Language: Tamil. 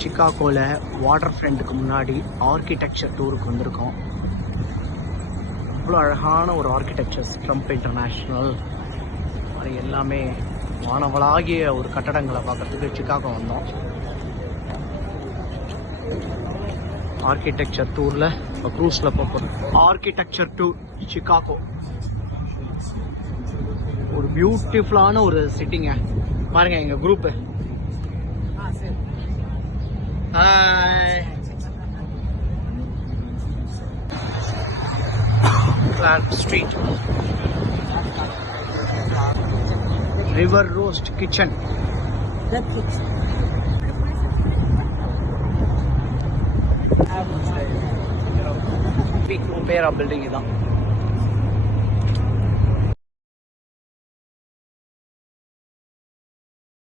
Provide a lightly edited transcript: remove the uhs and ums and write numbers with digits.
சிகாகோவில் வாட்டர் ஃப்ரண்ட்டுக்கு முன்னாடி ஆர்கிடெக்சர் டூருக்கு வந்திருக்கோம். அவ்வளோ அழகான ஒரு ஆர்கிடெக்சர்ஸ், ட்ரம்ப் இன்டர்நேஷ்னல் மாதிரி எல்லாமே வானவளாகிய ஒரு கட்டடங்களை பார்க்கறதுக்கு சிகாகோ வந்தோம். ஆர்கிடெக்சர் டூரில் இப்போ க்ரூஸில் போகிறோம். ஆர்கிடெக்சர் டூர் சிகாகோ ஒரு பியூட்டிஃபுல்லான ஒரு சிட்டிங்க. பாருங்க எங்கள் group. Clark Street, River Roast Kitchen. பேரா பில்டிங் இதான்.